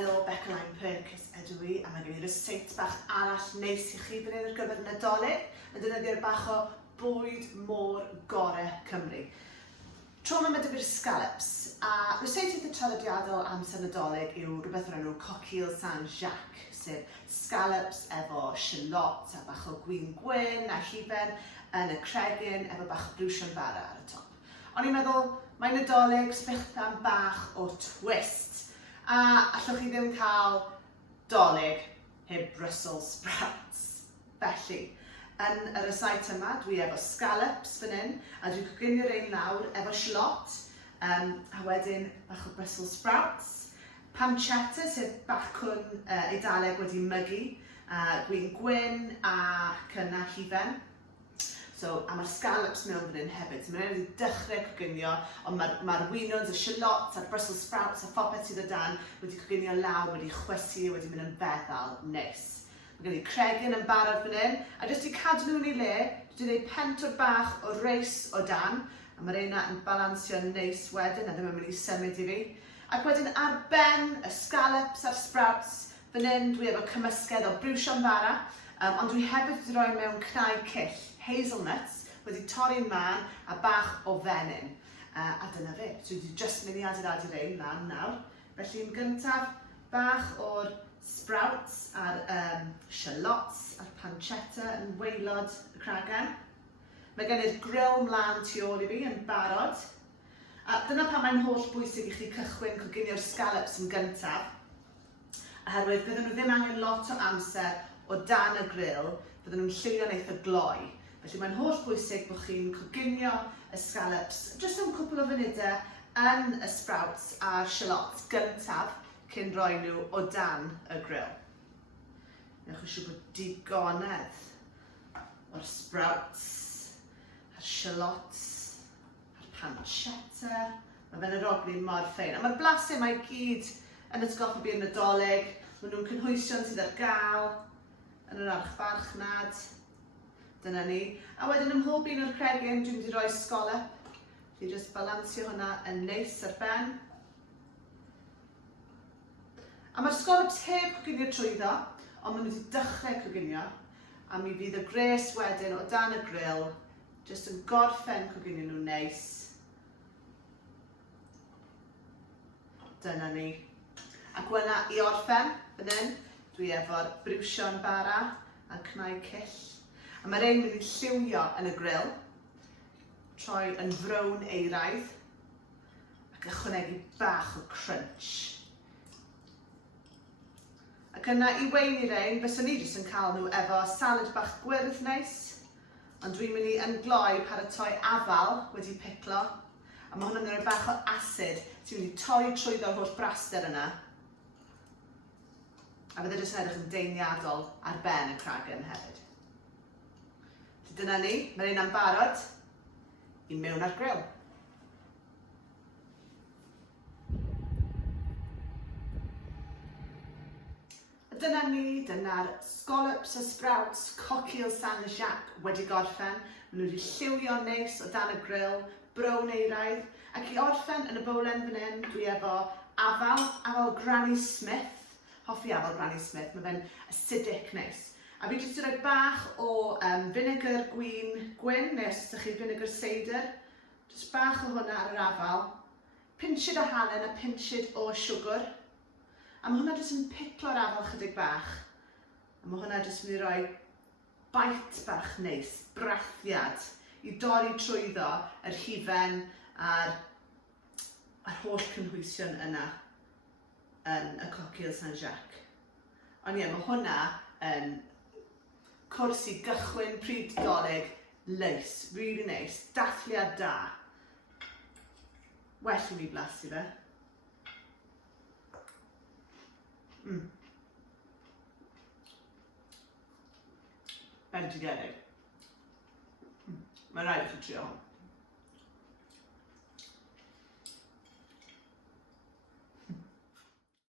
Helo, Becca Line Perkins ydw i, a mae gen i reseit bach arall neis i chi fan hyn ar gyfer Nadolig, yn defnyddio'r bach o bwyd môr gore Cymru. Tro yma dyfu'r scallops, a reseit eitha traddodiadol amser Nadolig yw rhywbeth o'r enw coquille Saint-Jacques, sef scallops efo shallot a bach o gwyn a hufen yn y cregyn efo bach o brwsion bara ar y top. Ond i'n meddwl, mae Nadolig sbechan bach o twist. A allwch chi ddim cael dolig heb Brussels sprouts. Felly, yn y resait yma, dwi efo scallops fan hyn, a dwi'n coginio rein lawr efo shallot, a wedyn bach o Brussels sprouts, pancetta, sef bacwn Eidaleg wedi mygu, gwyn ac yna hufen. So, a mae'r scallops mewn fan hyn hefyd. So, mae'n rhaid i dechrau coginio, ond mae'r winons, y shallots, a'r Brussels sprouts, a phopeth sydd o dan wedi coginio lawr, wedi chwysu, wedi mynd yn feddal neis. Mae gen i cregyn yn barod fan hyn, a jyst i cadw nhw'n ei le, dwi'n gwneud pentwr bach o reis o dan, a mae'r reina yn balansio neis wedyn, a ddim yn mynd i symud i fi. Ac wedyn ar ben y scallops a'r sprouts, fan hyn dwi efo cymysgedd o brwsion bara, ond dwi hefyd wedi rhoi mewn cnau cyll, hazelnuts, wedi torri'n man a bach o fenyn. A dyna fe. So dwi just mynd i adeiladu rein lan nawr. Felly yn gyntaf, bach o'r sprouts a'r shallots a'r pancetta yn waelod y cragen. Mae gen i'r grill mlaen tu ôl i fi yn barod. A dyna pan mae'n holl bwysig i chi cychwyn coginio'r scallops yn gyntaf. Oherwydd bydden nhw ddim angen lot o amser o dan y grill, bydden nhw'n lliwio'n eitha gloi. Felly mae'n holl bwysig bod chi'n coginio y scallops jyst am cwpl o funudau yn y sprouts a'r shallots gyntaf cyn rhoi nhw o dan y grill. Newch yn siŵr bod digonedd o'r sprouts, a'r shallots, a'r pancetta. Mae fe'n arogli mor ffein. A mae'r blasau mae gyd yn atgoffa fi yn Nadolig. Maen nhw'n cynhwysion sydd ar gael yn yr archfarchnad. Dyna ni. A wedyn ym mhob un o'r cregyn dwi'n mynd i roi sgolop. Felly jyst balansio hwnna yn neis ar ben. A mae'r sgolops heb coginio trwyddo, ond maen nhw wedi dechrau coginio. A mi fydd y gres wedyn o dan y grill, jyst yn gorffen coginio nhw neis. Dyna ni. Ac wna i orffen fan hyn, dwi efo'r brwsion bara a cnau cyll. A mae'r ein mynd i lliwio yn y grill, troi yn frown eiraidd, ac ychwanegu bach o crunch. Ac yna i weini rein, byswn i jyst yn cael nhw efo salad bach gwyrdd neis, ond dwi'n mynd i yngloi paratoi afal wedi piclo, a mae hwnna'n rhoi bach o acid sy'n mynd i torri trwyddo'r holl braster yna. A fydde jyst yn edrych yn deiniadol ar ben y cragen hefyd. Dyna ni, mae'r un am barod i mewn ar grill. Dyna ni, dyna'r scallops a sprouts coquille Saint-Jacques wedi gorffen. Maen nhw wedi lliwio neis o dan y grill, brown eiraidd. Ac i orffen yn y bowlen fan hyn, dwi efo afal Granny Smith. Hoffi afal Granny Smith, mae fe'n acidic neis. A fi jyst yn rhoi bach o vinegar gwyn, neu os ydych chi vinegar cider. Jyst bach o hwnna ar yr afal. Pinchyd o halen a pinchyd o siwgr. A mae hwnna jyst yn piclo'r afal chydig bach. A mae hwnna jyst yn mynd i roi bite bach neis, brathiad, i dorri trwyddo yr hufen a'r holl cynhwysion yna yn y coquille Saint-Jacques. Ond ie, mae hwnna yn cwrs i gychwyn pryd Nadolig, leis, really neis, dathliad da. Well i mi blasu fe. Bendigedig. Mae'n rhaid i chi trio hwn.